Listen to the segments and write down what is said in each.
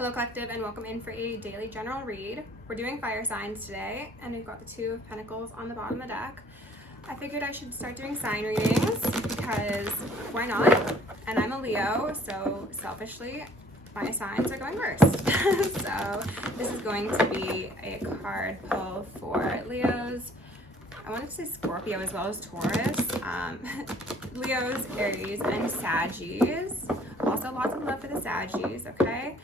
Hello Collective, and welcome in for a daily general read. We're doing fire signs today, and we've got the Two of Pentacles on the bottom of the deck. I figured I should start doing sign readings because why not? And I'm a Leo, so selfishly my signs are going first. So this is going to be a card pull for Leos. I wanted to say Scorpio as well as Taurus. Leos, Aries, and Saggies. Also lots of love for the Saggies, okay?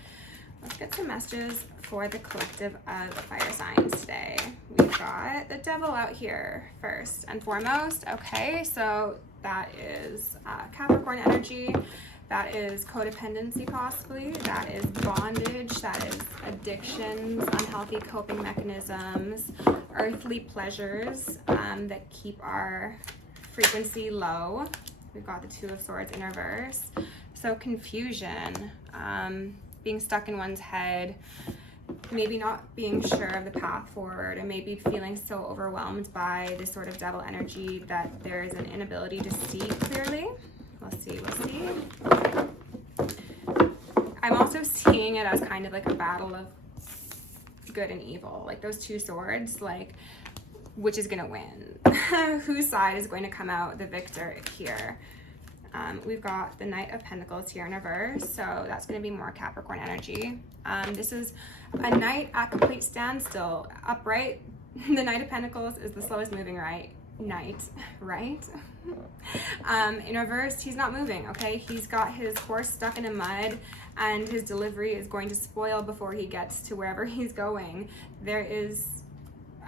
Let's get some messages for the collective of fire signs today. We've got the Devil out here first and foremost. Okay, so that is Capricorn energy. That is codependency possibly. That is bondage. That is addictions, unhealthy coping mechanisms, earthly pleasures that keep our frequency low. We've got the Two of Swords in reverse. So confusion. Being stuck in one's head, maybe not being sure of the path forward, and maybe feeling so overwhelmed by this sort of devil energy that there is an inability to see clearly. We'll see. I'm also seeing it as kind of like a battle of good and evil, like those two swords, like which is gonna win? Whose side is going to come out the victor here? We've got the Knight of Pentacles here in reverse, so that's going to be more Capricorn energy. This is a knight at complete standstill. Upright, the Knight of Pentacles is the slowest moving knight, right? In reverse, he's not moving, okay? He's got his horse stuck in the mud, and his delivery is going to spoil before he gets to wherever he's going. There is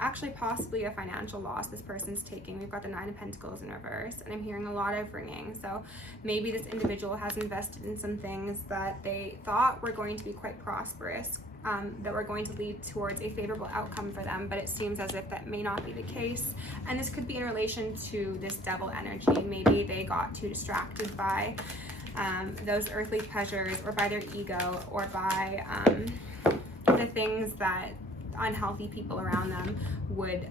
actually possibly a financial loss this person's taking. We've got the Nine of Pentacles in reverse, and I'm hearing a lot of ringing. So maybe this individual has invested in some things that they thought were going to be quite prosperous, that were going to lead towards a favorable outcome for them, but it seems as if that may not be the case. And this could be in relation to this devil energy. Maybe they got too distracted by those earthly pleasures, or by their ego, or by the things that unhealthy people around them would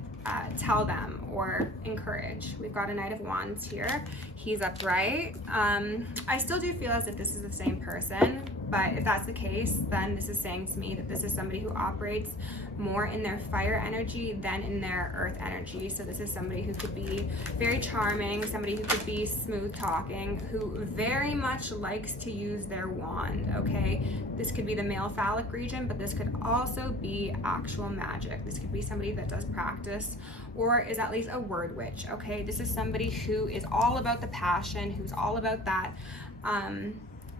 tell them or encourage. We've got a Knight of Wands here. He's upright. I still do feel as if this is the same person, but if that's the case, then this is saying to me that this is somebody who operates more in their fire energy than in their earth energy. So this is somebody who could be very charming, somebody who could be smooth talking, who very much likes to use their wand, okay? This could be the male phallic region, but this could also be actual magic. This could be somebody that does practice or is at least a word witch, okay? This is somebody who is all about the passion, who's all about that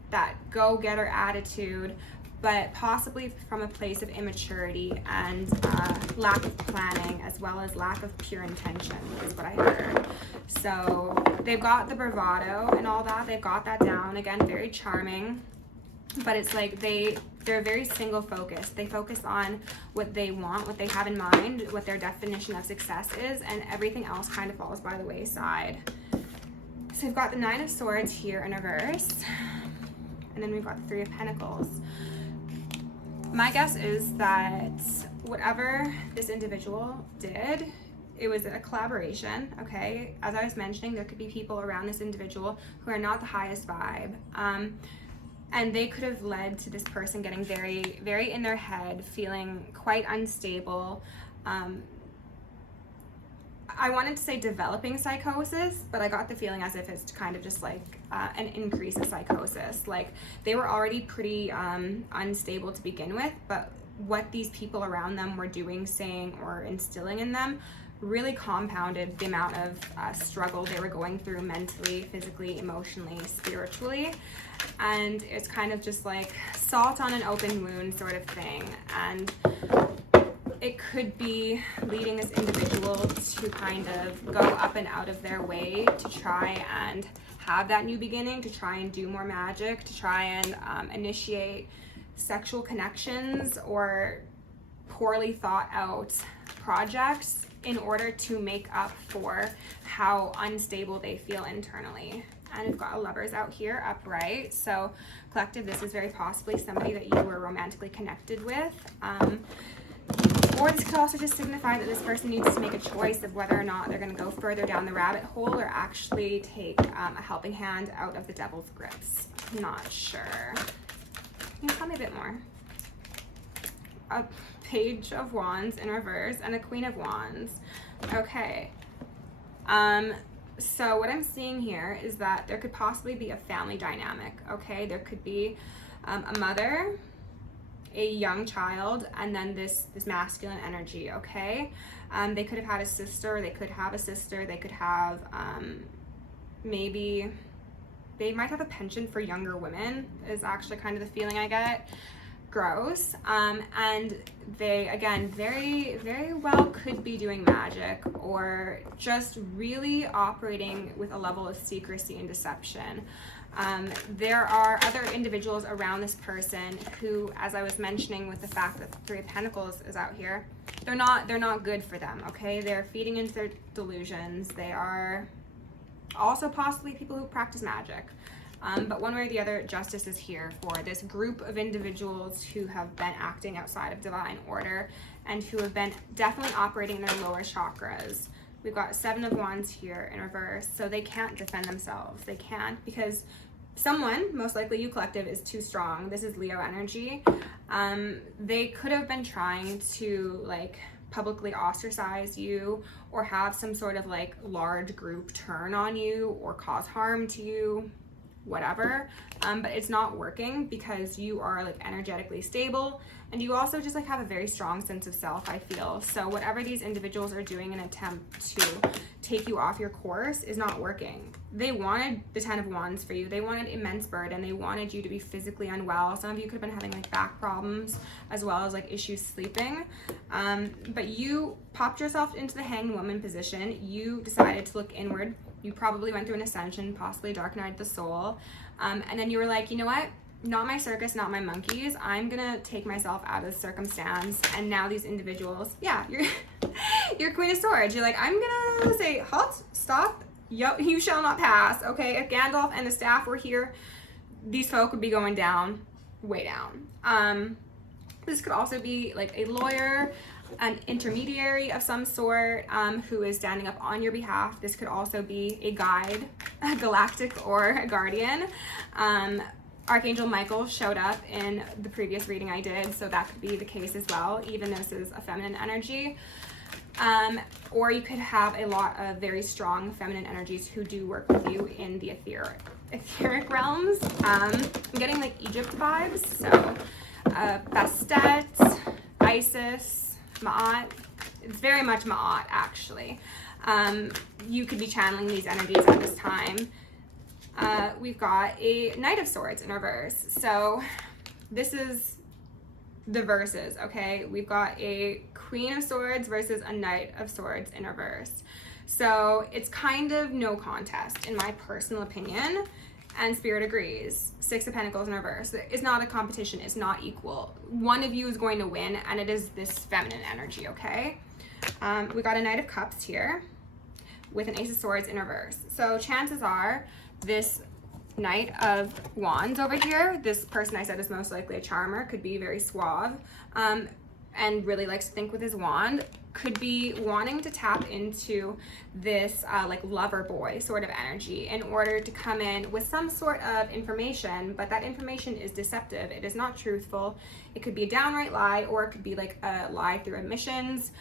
that go-getter attitude, but possibly from a place of immaturity and lack of planning, as well as lack of pure intention, is what I heard. So they've got the bravado and all that. They've got that down. Again, very charming, but it's like they're very single focused. They focus on what they want, what they have in mind, what their definition of success is, and everything else kind of falls by the wayside. So we've got the Nine of Swords here in reverse, and then we've got the Three of Pentacles. My guess is that whatever this individual did, it was a collaboration, okay? As I was mentioning, there could be people around this individual who are not the highest vibe. And they could have led to this person getting very, very in their head, feeling quite unstable. I wanted to say developing psychosis, but I got the feeling as if it's kind of just like an increase of psychosis. Like they were already pretty unstable to begin with, but what these people around them were doing, saying, or instilling in them really compounded the amount of struggle they were going through mentally, physically, emotionally, spiritually. And it's kind of just like salt on an open wound sort of thing. And it could be leading this individual to kind of go up and out of their way to try and have that new beginning, to try and do more magic, to try and initiate sexual connections or poorly thought out projects in order to make up for how unstable they feel internally. And we've got a Lovers out here upright. So collective, this is very possibly somebody that you were romantically connected with. Or this could also just signify that this person needs to make a choice of whether or not they're going to go further down the rabbit hole or actually take a helping hand out of the devil's grips. Not sure. Can you tell me a bit more? a Page of Wands in reverse and a Queen of Wands. Okay. So what I'm seeing here is that there could possibly be a family dynamic, okay? There could be a mother, a young child, and then this masculine energy, okay? They could have had a sister, they could have a sister, they could have, maybe they might have a penchant for younger women, is actually kind of the feeling I get. Gross. And they, again, very, very well could be doing magic or just really operating with a level of secrecy and deception. There are other individuals around this person who, as I was mentioning with the fact that the Three of Pentacles is out here, they're not good for them, okay? They're feeding into their delusions. They are also possibly people who practice magic. But one way or the other, justice is here for this group of individuals who have been acting outside of divine order and who have been definitely operating in their lower chakras. We've got Seven of Wands here in reverse, so they can't defend themselves. They can't, because someone, most likely you collective, is too strong. This is Leo energy. They could have been trying to like publicly ostracize you or have some sort of like large group turn on you or cause harm to you, whatever, but it's not working because you are like energetically stable and you also just like have a very strong sense of self, I feel. So whatever these individuals are doing in an attempt to take you off your course is not working. They wanted the Ten of Wands for you. They wanted immense burden. They wanted you to be physically unwell. Some of you could have been having like back problems as well as like issues sleeping. But you popped yourself into the Hanged Woman position. You decided to look inward. You probably went through an ascension, possibly dark night of the soul. And then you were like, you know what? Not my circus, not my monkeys. I'm gonna take myself out of the circumstance. And now these individuals, yeah, you're Queen of Swords. You're like, I'm gonna say, halt, stop, you shall not pass. Okay, if Gandalf and the staff were here, these folk would be going down, way down. This could also be like a lawyer, an intermediary of some sort, who is standing up on your behalf. This could also be a guide, a galactic or a guardian. Archangel Michael showed up in the previous reading I did, so that could be the case as well, even though this is a feminine energy. Or you could have a lot of very strong feminine energies who do work with you in the etheric realms. I'm getting like Egypt vibes, so Bastet, Isis, Ma'at. It's very much Ma'at, actually. You could be channeling these energies at this time. We've got a Knight of Swords in reverse. So this is the verses, okay? We've got a Queen of Swords versus a Knight of Swords in reverse. So it's kind of no contest, in my personal opinion. And Spirit agrees. Six of Pentacles in reverse. It's not a competition. It's not equal. One of you is going to win, and it is this feminine energy, okay? We got a Knight of Cups here with an Ace of Swords in reverse. So chances are this Knight of Wands over here, this person I said is most likely a charmer, could be very suave and really likes to think with his wand, could be wanting to tap into this like lover boy sort of energy in order to come in with some sort of information, but that information is deceptive. It is not truthful. It could be a downright lie, or it could be like a lie through omissions.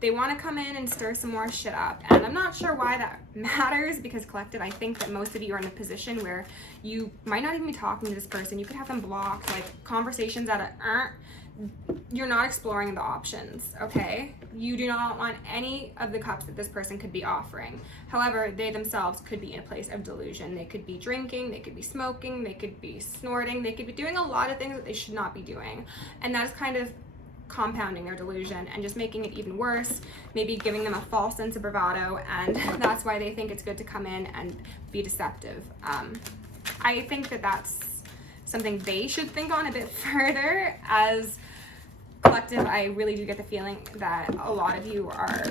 They want to come in and stir some more shit up. And I'm not sure why that matters, because collective, I think that most of you are in a position where you might not even be talking to this person. You could have them blocked, like conversations that are, you're not exploring the options, okay? You do not want any of the cups that this person could be offering. However, they themselves could be in a place of delusion. They could be drinking, they could be smoking, they could be snorting, they could be doing a lot of things that they should not be doing. And that is kind of compounding their delusion and just making it even worse, maybe giving them a false sense of bravado, and that's why they think it's good to come in and be deceptive. I think that that's something they should think on a bit further. As collective, I really do get the feeling that a lot of you are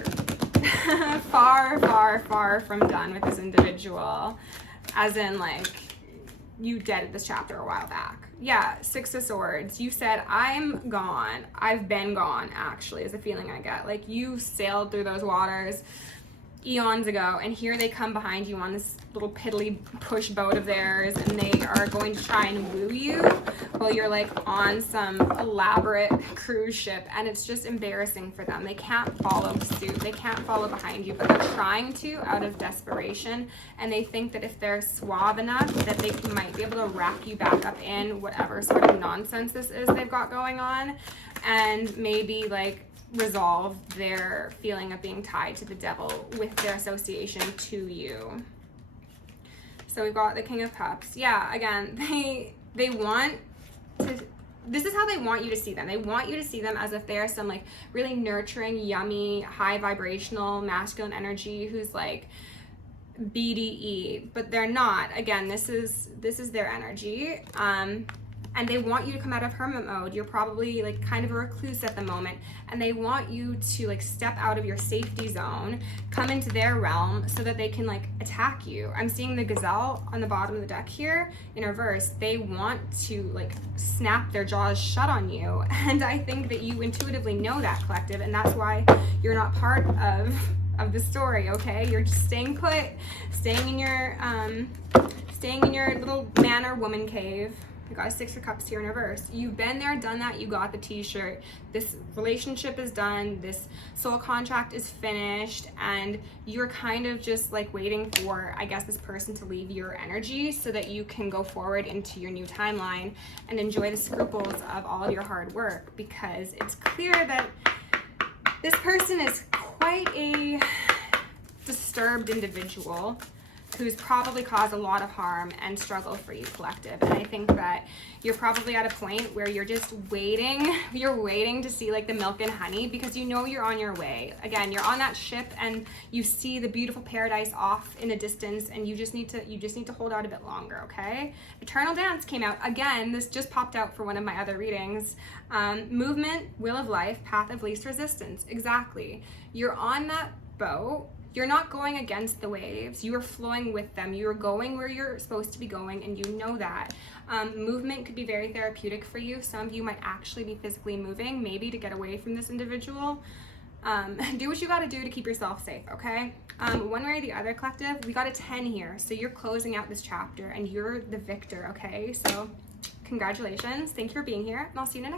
far from done with this individual, as in like you deaded this chapter a while back. Yeah, Six of Swords. You said, I'm gone. I've been gone, actually, is a feeling I get. Like, you sailed through those waters. eons ago, and here they come behind you on this little piddly push boat of theirs, and they are going to try and woo you while you're like on some elaborate cruise ship, and it's just embarrassing for them. They can't follow suit, they can't follow behind you, but they're trying to out of desperation, and they think that if they're suave enough that they might be able to wrap you back up in whatever sort of nonsense this is they've got going on, and maybe like resolve their feeling of being tied to the devil with their association to you. So we've got the King of Cups. Yeah, again, they want to, this is how they want you to see them. They want you to see them as if they're some like really nurturing, yummy, high vibrational masculine energy who's like BDE, but they're not. Again, this is their energy. And they want you to come out of hermit mode. You're probably like kind of a recluse at the moment, and they want you to like step out of your safety zone, come into their realm so that they can like attack you. I'm seeing the gazelle on the bottom of the deck here in reverse. They want to like snap their jaws shut on you, and I think that you intuitively know that, collective, and that's why you're not part of the story. Okay, you're just staying put, staying in your little man or woman cave. I got a Six of Cups here in reverse. You've been there, done that, you got the t-shirt. This relationship is done, this soul contract is finished, and you're kind of just like waiting for, I guess, this person to leave your energy so that you can go forward into your new timeline and enjoy the scruples of all of your hard work, because it's clear that this person is quite a disturbed individual who's probably caused a lot of harm and struggle for you, collective. And I think that you're probably at a point where you're just waiting, you're waiting to see like the milk and honey, because you know you're on your way. Again, you're on that ship and you see the beautiful paradise off in the distance, and you just need to hold out a bit longer, okay? Eternal Dance came out. Again, this just popped out for one of my other readings. Movement, will of life, path of least resistance. Exactly. You're on that boat. You're not going against the waves. You are flowing with them. You are going where you're supposed to be going, and you know that. Movement could be very therapeutic for you. Some of you might actually be physically moving, maybe to get away from this individual. Do what you got to do to keep yourself safe, okay? One way or the other, collective, we got a 10 here. So you're closing out this chapter, and you're the victor, okay? So congratulations. Thank you for being here, and I'll see you in the next one.